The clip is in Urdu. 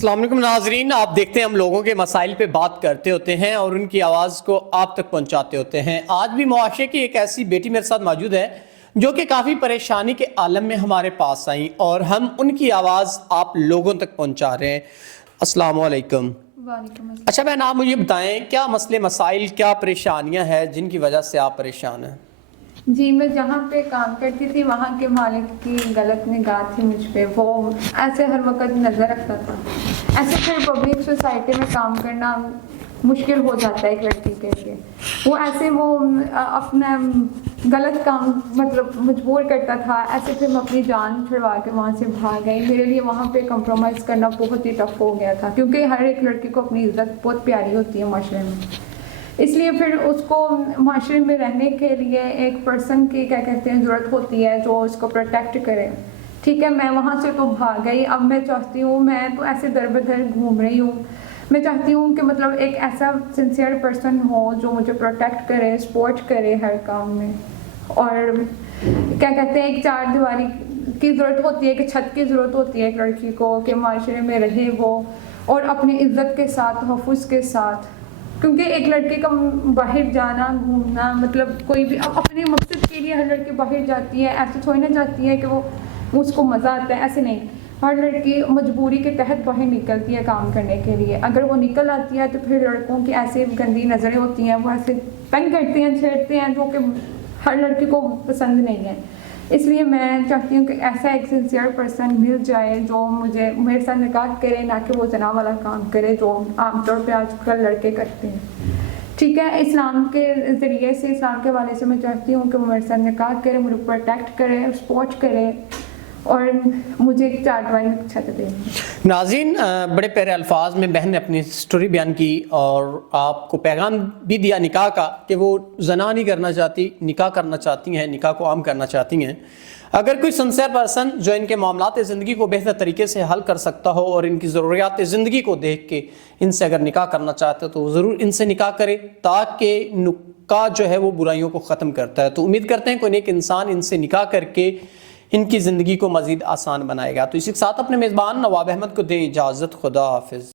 السلام علیکم ناظرین، آپ دیکھتے ہیں ہم لوگوں کے مسائل پہ بات کرتے ہوتے ہیں اور ان کی آواز کو آپ تک پہنچاتے ہوتے ہیں۔ آج بھی معاشرے کی ایک ایسی بیٹی میرے ساتھ موجود ہے جو کہ کافی پریشانی کے عالم میں ہمارے پاس آئیں اور ہم ان کی آواز آپ لوگوں تک پہنچا رہے ہیں۔ السلام علیکم۔ وعلیکم السلام۔ اچھا بہن، آپ مجھے بتائیں کیا مسئلے مسائل، کیا پریشانیاں ہیں جن کی وجہ سے آپ پریشان ہیں؟ جی، میں جہاں پہ کام کرتی تھی وہاں کے مالک کی غلط نگاہ تھی مجھ پہ، وہ ایسے ہر وقت نظر رکھتا تھا۔ ایسے پھر پبلک سوسائٹی میں کام کرنا مشکل ہو جاتا ہے ایک لڑکی کے لیے۔ وہ اپنا غلط کام مجبور کرتا تھا، ایسے پھر میں اپنی جان چھڑوا کے وہاں سے بھاگ گئی۔ میرے لیے وہاں پہ کمپرومائز کرنا بہت ہی ٹف ہو گیا تھا، کیونکہ ہر ایک لڑکی کو اپنی عزت بہت پیاری ہوتی ہے معاشرے میں۔ اس لیے پھر اس کو معاشرے میں رہنے کے لیے ایک پرسن کی ضرورت ہوتی ہے جو اس کو پروٹیکٹ کرے۔ ٹھیک ہے، میں وہاں سے تو بھاگ گئی۔ اب میں چاہتی ہوں، میں تو ایسے در بدر گھوم رہی ہوں، میں چاہتی ہوں کہ ایک ایسا سنسیئر پرسن ہو جو مجھے پروٹیکٹ کرے، سپورٹ کرے ہر کام میں۔ اور ایک چار دیواری کی ضرورت ہوتی ہے، ایک چھت کی ضرورت ہوتی ہے ایک لڑکی کو، کہ معاشرے میں رہے وہ، اور اپنی عزت کے ساتھ، تحفظ کے ساتھ۔ کیونکہ ایک لڑکی کا باہر جانا، گھومنا، کوئی بھی اپنے مقصد کے لیے ہر لڑکی باہر جاتی ہے، ایسے تھوڑی نہ جاتی ہے کہ وہ اس کو مزہ آتا ہے، ایسے نہیں۔ ہر لڑکی مجبوری کے تحت باہر نکلتی ہے کام کرنے کے لیے۔ اگر وہ نکل آتی ہے تو پھر لڑکوں کی ایسی گندی نظریں ہوتی ہیں، وہ ایسے تنگ کرتے ہیں، چھیڑتے ہیں، جو کہ ہر لڑکی کو پسند نہیں ہے۔ اس لیے میں چاہتی ہوں کہ ایسا ایک سنسیئر پرسن مل جائے جو میرے ساتھ نکاح کرے، نہ کہ وہ زنا والا کام کرے جو عام طور پہ آج کل لڑکے کرتے ہیں۔ ٹھیک ہے، اسلام کے ذریعے سے، اسلام کے حوالے سے میں چاہتی ہوں کہ وہ میرے ساتھ نکاح کرے، مجھے پروٹیکٹ کرے، سپورٹ کرے، اور مجھے ایک چار دیواری میں چھت دے۔ ناظرین، بڑے پیارے الفاظ میں بہن نے اپنی سٹوری بیان کی اور آپ کو پیغام بھی دیا نکاح کا، کہ وہ زنا نہیں کرنا چاہتی، نکاح کرنا چاہتی ہیں، نکاح کو عام کرنا چاہتی ہیں۔ اگر کوئی سنسیئر پرسن جو ان کے معاملات زندگی کو بہتر طریقے سے حل کر سکتا ہو اور ان کی ضروریات زندگی کو دیکھ کے ان سے اگر نکاح کرنا چاہتے ہو تو ضرور ان سے نکاح کرے، تاکہ نکاح جو ہے وہ برائیوں کو ختم کرتا ہے۔ تو امید کرتے ہیں کوئی نیک انسان ان سے نکاح کر کے ان کی زندگی کو مزید آسان بنائے گا۔ تو اسی کے ساتھ اپنے میزبان نواب احمد کو دیں اجازت۔ خدا حافظ۔